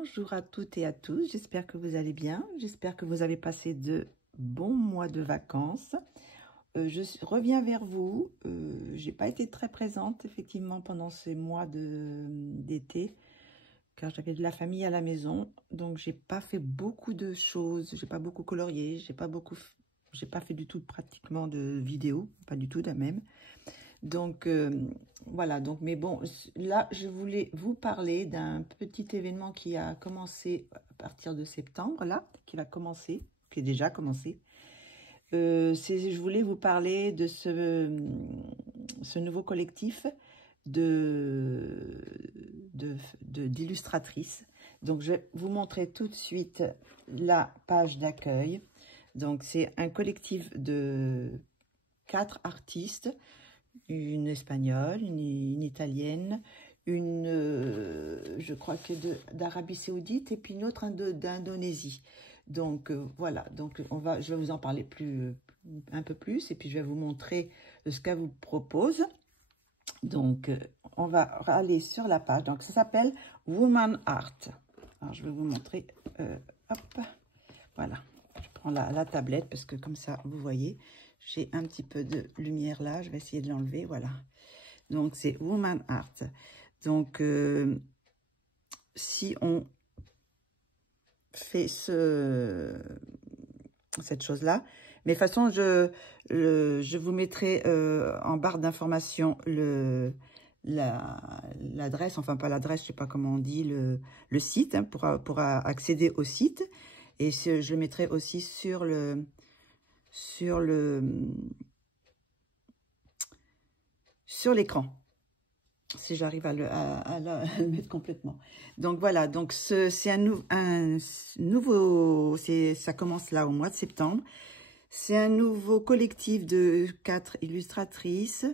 Bonjour à toutes et à tous, j'espère que vous allez bien, j'espère que vous avez passé de bons mois de vacances. Je reviens vers vous, j'ai pas été très présente effectivement pendant ces mois d'été, car j'avais de la famille à la maison, donc j'ai pas fait beaucoup de choses, j'ai pas beaucoup colorié, j'ai pas fait du tout pratiquement de vidéos, pas du tout de même. Donc voilà, donc mais bon, là je voulais vous parler d'un petit événement qui a commencé à partir de septembre, là, qui est déjà commencé. Je voulais vous parler de ce nouveau collectif d'illustratrices. Donc je vais vous montrer tout de suite la page d'accueil. Donc c'est un collectif de 4 artistes. Une espagnole, une italienne, je crois que d'Arabie Saoudite et puis une autre d'Indonésie. Donc voilà, donc je vais vous en parler un peu plus et puis je vais vous montrer ce qu'elle vous propose. Donc on va aller sur la page. Donc ça s'appelle Woman Art. Alors je vais vous montrer. Hop, voilà. Je prends la tablette parce que comme ça vous voyez. J'ai un petit peu de lumière là, je vais essayer de l'enlever, voilà. Donc, c'est Woman Art. Donc, si on fait cette chose-là, mais de toute façon, je vous mettrai en barre d'information l'adresse, enfin pas l'adresse, je sais pas comment on dit, le site, hein, pour accéder au site. Et je le mettrai aussi sur l'écran, si j'arrive à le mettre complètement. Donc voilà, donc c'est un nouveau, ça commence là au mois de septembre. C'est un nouveau collectif de 4 illustratrices.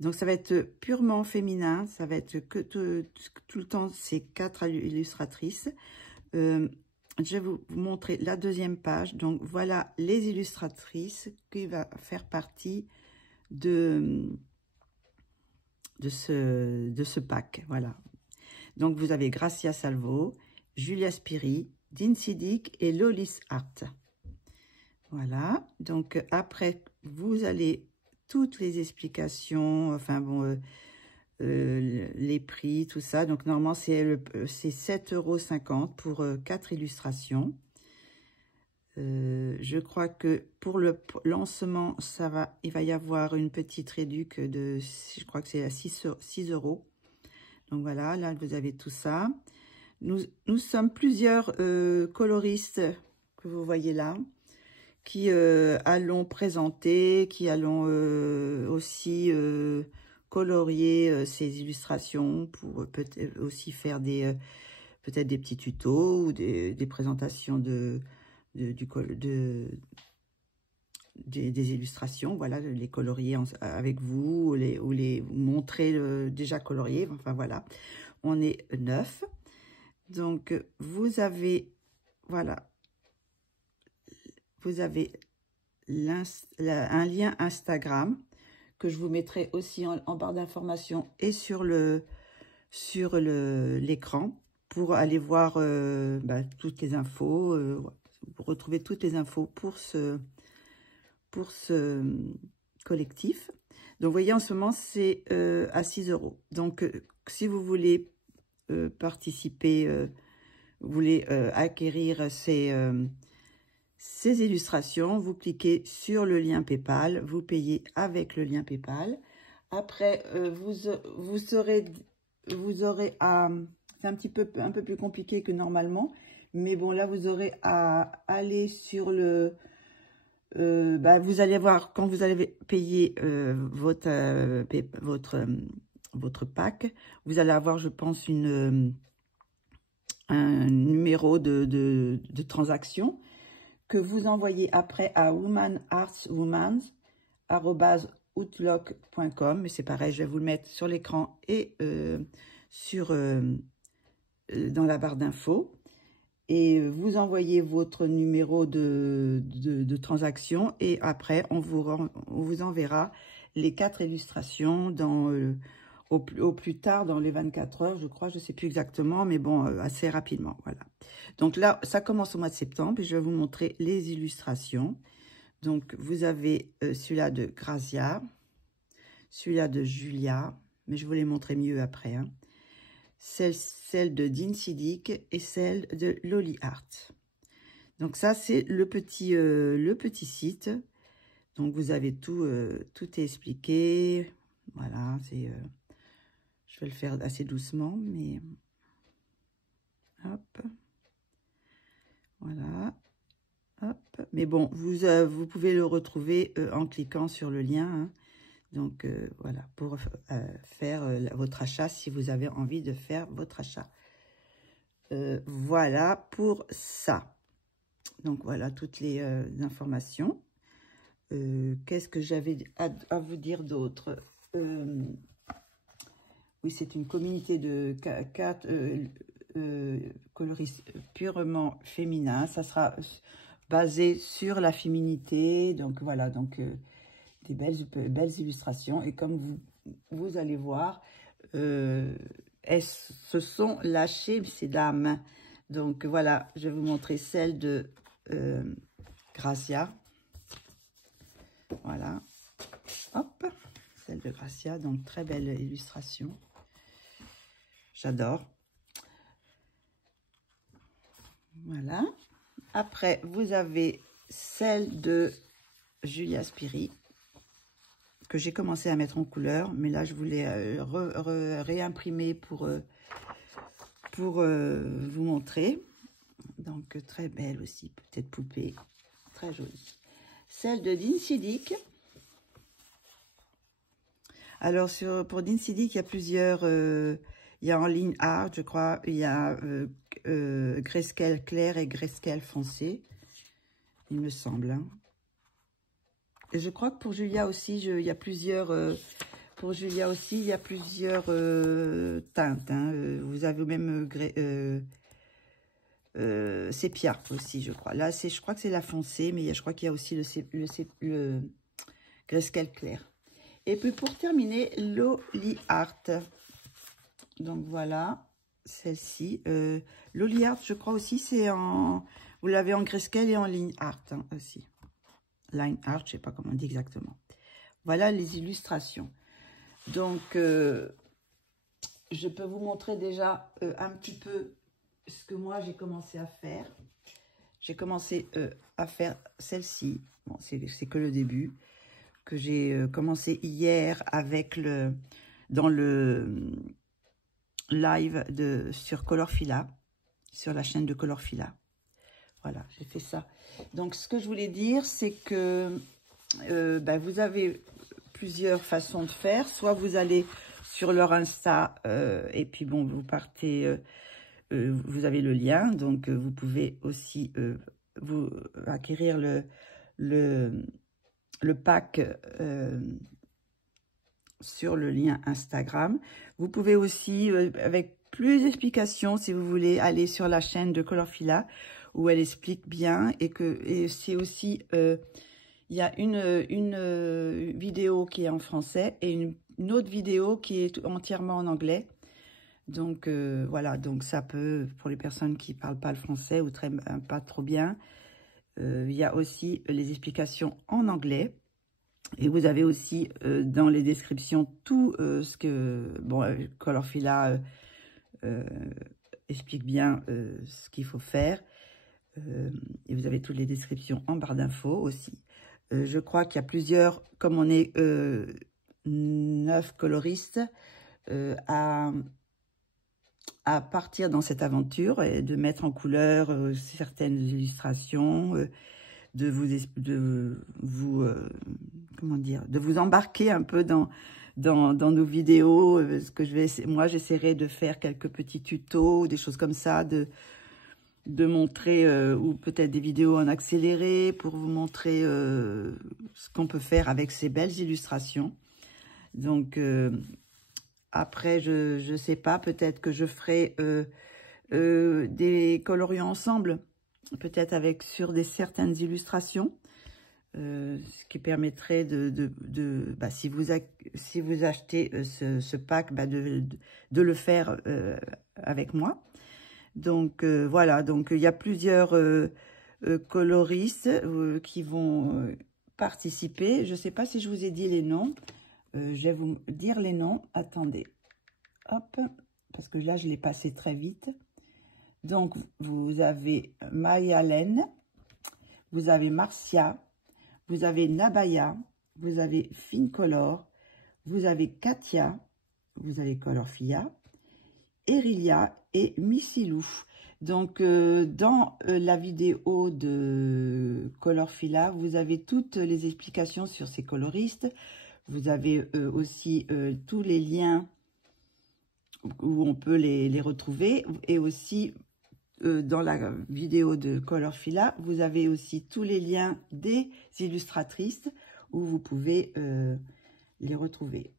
Donc ça va être purement féminin, ça va être que tout le temps ces 4 illustratrices. Je vais vous montrer la deuxième page. Donc, voilà les illustratrices qui va faire partie de ce pack. Voilà. Donc, vous avez Gracia Salvo, Julia Spiri, Dean Sidic et Lolis Art. Voilà. Donc, après, vous allez toutes les explications, enfin bon... les prix, tout ça. Donc, normalement, c'est 7,50 € pour 4 illustrations. Je crois que pour le lancement, il va y avoir une petite réduc de, je crois que c'est à 6 €. Donc, voilà, là, vous avez tout ça. Nous sommes plusieurs coloristes que vous voyez là, qui allons présenter, qui allons aussi... colorier ces illustrations pour peut-être aussi faire peut-être des petits tutos ou des présentations des illustrations, voilà, les colorier avec vous ou les montrer déjà coloriés, enfin voilà, on est 9. Donc vous avez, voilà, vous avez un lien Instagram que je vous mettrai aussi en barre d'information et sur l'écran pour aller voir toutes les infos, pour retrouver toutes les infos pour ce collectif. Donc, vous voyez, en ce moment, c'est à 6 €. Donc, si vous voulez participer, vous voulez acquérir ces illustrations, vous cliquez sur le lien PayPal, vous payez avec le lien PayPal. Après, vous aurez à... C'est un peu plus compliqué que normalement, mais bon, là, vous aurez à aller sur vous allez voir, quand vous allez payer votre pack, vous allez avoir, je pense, un numéro de transaction que vous envoyez après à womanartswomans@outlook.com. Mais c'est pareil, je vais vous le mettre sur l'écran et dans la barre d'infos. Et vous envoyez votre numéro de transaction et après, on vous enverra les 4 illustrations au plus tard dans les 24 heures, je crois, je ne sais plus exactement, mais bon, assez rapidement, voilà. Donc là, ça commence au mois de septembre et je vais vous montrer les illustrations. Donc, vous avez celui-là de Grazia, celui-là de Julia, mais je vous les montrerai mieux après, hein. Celle de Dean Sidic et celle de Loli Art. Donc ça, c'est le petit site. Donc, vous avez tout, tout est expliqué. Voilà, c'est... je vais le faire assez doucement, mais... Hop. Voilà. Hop. Mais bon, vous pouvez le retrouver en cliquant sur le lien. Hein. Donc, voilà, pour faire votre achat, si vous avez envie de faire votre achat. Voilà pour ça. Donc, voilà toutes les informations. Qu'est-ce que j'avais à vous dire d'autre? Oui, c'est une communauté de 4 coloristes purement féminins. Ça sera basé sur la féminité. Donc, voilà, donc des belles illustrations. Et comme vous allez voir, elles se sont lâchées, ces dames. Donc, voilà, je vais vous montrer celle de Grazia. Voilà, hop, celle de Grazia, donc très belle illustration. J'adore. Voilà. Après, vous avez celle de Julia Spiri, que j'ai commencé à mettre en couleur, mais là, je voulais réimprimer pour vous montrer. Donc, très belle aussi, peut-être poupée, très jolie. Celle de Dean Sidic. Alors, pour Dean Sidic, il y a plusieurs... il y a en ligne art, je crois. Il y a grayscale clair et grayscale foncé, il me semble. Hein. Et je crois que pour Julia aussi, il y a plusieurs... pour Julia aussi, il y a plusieurs teintes. Hein. Vous avez même... sépia aussi, je crois. Là, je crois que c'est la foncée, mais je crois qu'il y a aussi le grayscale clair. Et puis, pour terminer, Loli Art. Donc, voilà, celle-ci. Loli Art, je crois aussi, c'est en... Vous l'avez en grayscale et en line art hein, aussi. Line art, je ne sais pas comment on dit exactement. Voilà les illustrations. Donc, je peux vous montrer déjà un petit peu ce que moi j'ai commencé à faire. J'ai commencé à faire celle-ci. Bon, c'est que le début. Que j'ai commencé hier avec dans le live sur Colorfila. Sur la chaîne de Colorfila. Voilà, j'ai fait ça. Donc, ce que je voulais dire, c'est que vous avez plusieurs façons de faire. Soit vous allez sur leur Insta et puis bon, vous partez... vous avez le lien, donc vous pouvez aussi vous acquérir le pack sur le lien Instagram. Vous pouvez aussi, avec plus d'explications, si vous voulez, aller sur la chaîne de Colorfila, où elle explique bien, et c'est aussi, il y a une vidéo qui est en français, et une autre vidéo qui est entièrement en anglais. Donc, voilà, donc ça peut, pour les personnes qui ne parlent pas le français ou pas trop bien, il y a aussi les explications en anglais. Et vous avez aussi dans les descriptions tout ce que, bon, Colorfila explique bien ce qu'il faut faire. Et vous avez toutes les descriptions en barre d'infos aussi. Je crois qu'il y a plusieurs, comme on est 9 coloristes, à partir dans cette aventure et de mettre en couleur certaines illustrations, de vous embarquer un peu dans nos vidéos. Ce que moi j'essaierai de faire quelques petits tutos, des choses comme ça, de montrer ou peut-être des vidéos en accéléré pour vous montrer ce qu'on peut faire avec ces belles illustrations. Donc après, je ne sais pas, peut-être que je ferai des coloriants ensemble, peut-être sur certaines illustrations. ce qui permettrait bah, si vous achetez ce pack, bah, de le faire avec moi. Donc voilà, donc il y a plusieurs coloristes qui vont participer. Je ne sais pas si je vous ai dit les noms. Je vais vous dire les noms. Attendez. Hop, parce que là, je l'ai passé très vite. Donc, vous avez Mayalène, vous avez Marcia, vous avez Nabaya, vous avez Fincolor, vous avez Katia, vous avez Colorfia, Erilia et Missilou. Donc, dans la vidéo de Colorfila, vous avez toutes les explications sur ces coloristes. Vous avez aussi tous les liens où on peut les retrouver. Et aussi, dans la vidéo de Colorfila, vous avez aussi tous les liens des illustratrices où vous pouvez les retrouver.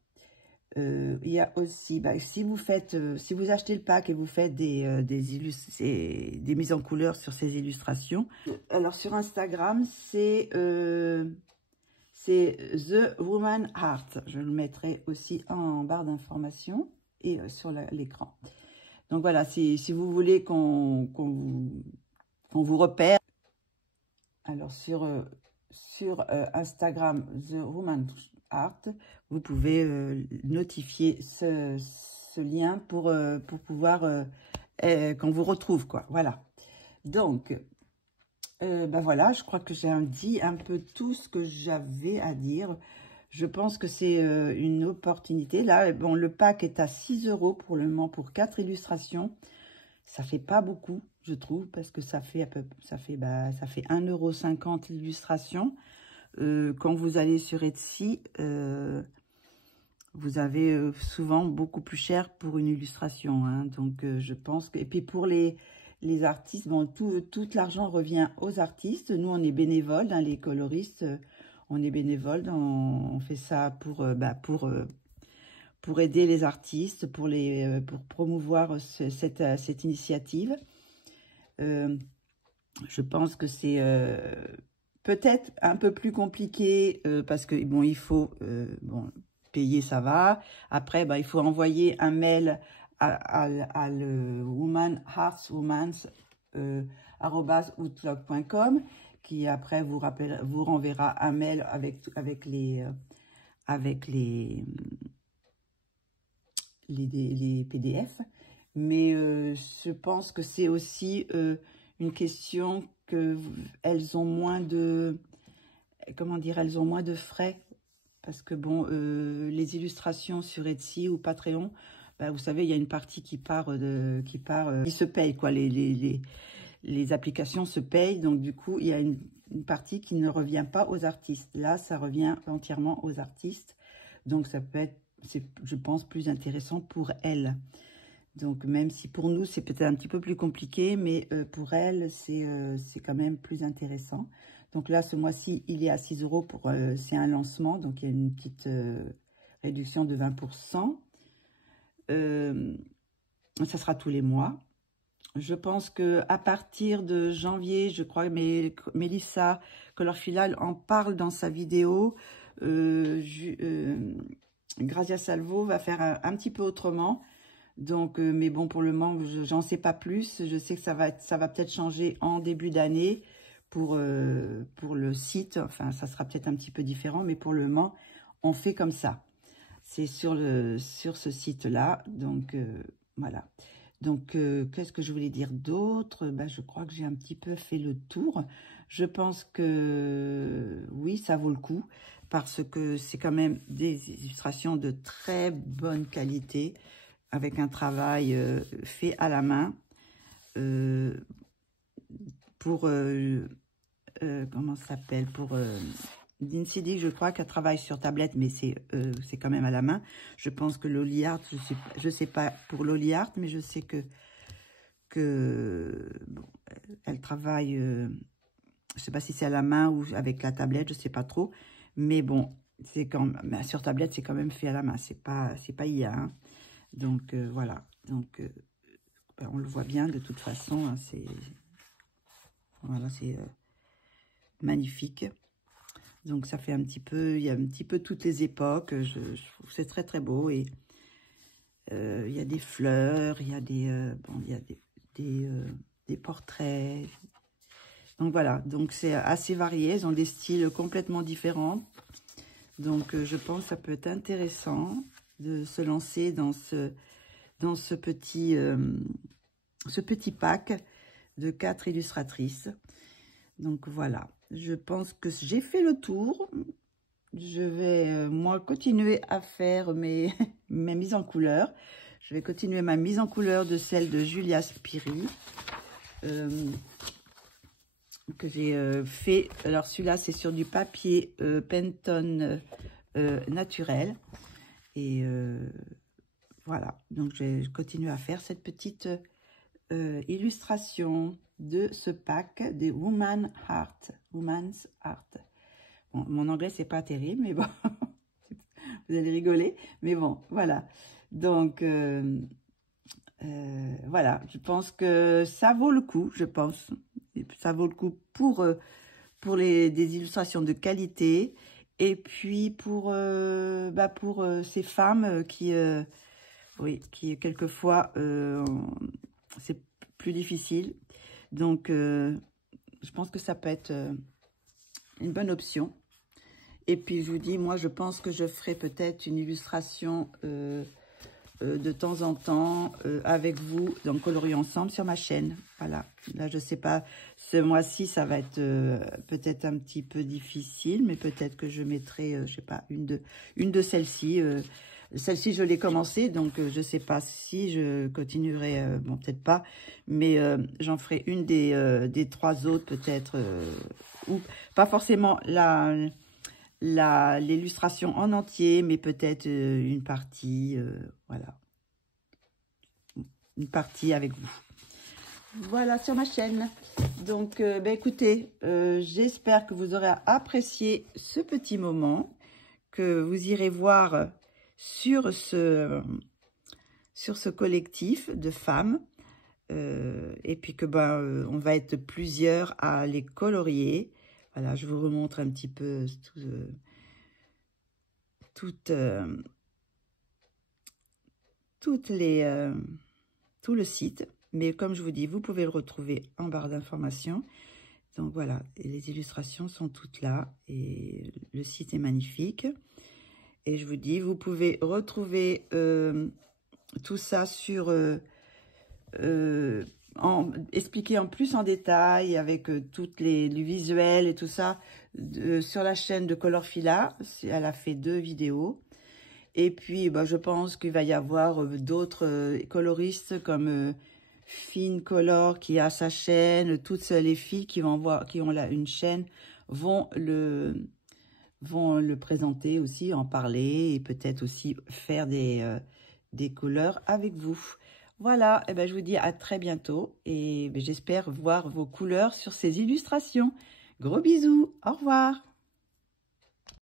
Il y a aussi, bah, si vous achetez le pack et vous faites des mises en couleur sur ces illustrations, alors sur Instagram, c'est The Woman Heart. Je le mettrai aussi en barre d'informations et sur l'écran. Donc voilà, si vous voulez qu'on vous repère, alors sur Instagram, The Woman Art, vous pouvez notifier ce lien pour pouvoir qu'on vous retrouve, quoi. Voilà. Donc, ben voilà, je crois que j'ai dit un peu tout ce que j'avais à dire. Je pense que c'est une opportunité. Là, bon, le pack est à 6 € pour le moment pour 4 illustrations. Ça fait pas beaucoup, je trouve, parce que ça fait 1,50 € l'illustration. Quand vous allez sur Etsy, vous avez souvent beaucoup plus cher pour une illustration. Hein. Donc, je pense que... Et puis, pour les artistes, bon, tout l'argent revient aux artistes. Nous, on est bénévoles, hein, les coloristes, on est bénévoles. On fait ça pour aider les artistes, pour promouvoir cette initiative. Je pense que c'est peut-être un peu plus compliqué parce que bon, il faut payer, ça va. Après, bah, il faut envoyer un mail à le womanheartswomans@outlook.com qui après vous renverra un mail avec les PDF. Mais je pense que c'est aussi une question que elles ont moins de, comment dire, elles ont moins de frais parce que bon, les illustrations sur Etsy ou Patreon, bah, vous savez, il y a une partie qui se paye, quoi. Les applications se payent, donc du coup, il y a une partie qui ne revient pas aux artistes. Là, ça revient entièrement aux artistes, donc ça peut être, je pense, plus intéressant pour elles. Donc, même si pour nous, c'est peut-être un petit peu plus compliqué, mais pour elles, c'est quand même plus intéressant. Donc là, ce mois-ci, il est à 6 €. C'est un lancement, donc il y a une petite réduction de 20%. Ça sera tous les mois. Je pense qu'à partir de janvier, je crois, mais Mélissa Colorfila en parle dans sa vidéo. Grazia Salvo va faire un petit peu autrement. Donc, mais bon, pour le moment, j'en sais pas plus. Je sais que ça va peut-être changer en début d'année pour le site. Enfin, ça sera peut-être un petit peu différent, mais pour le moment, on fait comme ça. C'est sur ce site-là. Donc, voilà. Donc, qu'est-ce que je voulais dire d'autre? Ben, je crois que j'ai un petit peu fait le tour. Je pense que oui, ça vaut le coup parce que c'est quand même des illustrations de très bonne qualité avec un travail fait à la main pour, comment ça s'appelle, pour Dinsidi, je crois qu'elle travaille sur tablette, mais c'est quand même à la main. Je pense que Loli Art, je sais pas pour Loli Art, mais je sais que bon, elle travaille, je sais pas si c'est à la main ou avec la tablette, je sais pas trop. Mais bon, c'est quand même, sur tablette, c'est quand même fait à la main, c'est pas IA. Hein. Donc voilà, donc on le voit bien de toute façon, hein, voilà, c'est magnifique. Donc ça fait un petit peu, il y a un petit peu toutes les époques. Je trouve que c'est très très beau. Et il y a des fleurs, il y a des portraits. Donc voilà, donc c'est assez varié. Ils ont des styles complètement différents. Donc je pense que ça peut être intéressant de se lancer dans ce petit pack de 4 illustratrices. Donc voilà, je pense que j'ai fait le tour. Je vais, moi, continuer à faire mes mises en couleur. Je vais continuer ma mise en couleur de celle de Julia Spiri. Que j'ai fait. Alors, celui-là, c'est sur du papier Pantone naturel. Et voilà, donc je vais continuer à faire cette petite illustration de ce pack des Woman's Heart. Bon, mon anglais, c'est pas terrible, mais bon, vous allez rigoler. Mais bon, voilà. Donc, voilà, je pense que ça vaut le coup, je pense. Ça vaut le coup pour des illustrations de qualité. Et puis, pour ces femmes qui quelquefois, c'est plus difficile. Donc, je pense que ça peut être une bonne option. Et puis, je vous dis, moi, je pense que je ferai peut-être une illustration de temps en temps avec vous, dans Coloris Ensemble sur ma chaîne. Voilà. Là, je sais pas, ce mois-ci, ça va être peut-être un petit peu difficile, mais peut-être que je mettrai, je sais pas, une de celles-ci. Celle-ci, je l'ai commencée, donc je sais pas si je continuerai, bon, peut-être pas, mais j'en ferai une des 3 autres, peut-être, ou pas forcément l'illustration en entier, mais peut-être une partie, voilà, une partie avec vous. Voilà, sur ma chaîne. Donc, écoutez, j'espère que vous aurez apprécié ce petit moment, que vous irez voir sur ce collectif de femmes, et puis que on va être plusieurs à les colorier. Voilà, je vous remontre un petit peu tout le site. Mais comme je vous dis, vous pouvez le retrouver en barre d'informations. Donc voilà, les illustrations sont toutes là et le site est magnifique. Et je vous dis, vous pouvez retrouver tout ça sur expliqué en plus en détail avec toutes les visuels et tout ça sur la chaîne de Colorfila. Elle a fait 2 vidéos. Et puis, je pense qu'il va y avoir d'autres coloristes comme Fine Color qui a sa chaîne. Toutes les filles qui ont une chaîne vont le présenter aussi, en parler et peut-être aussi faire des couleurs avec vous. Voilà, je vous dis à très bientôt et j'espère voir vos couleurs sur ces illustrations. Gros bisous, au revoir.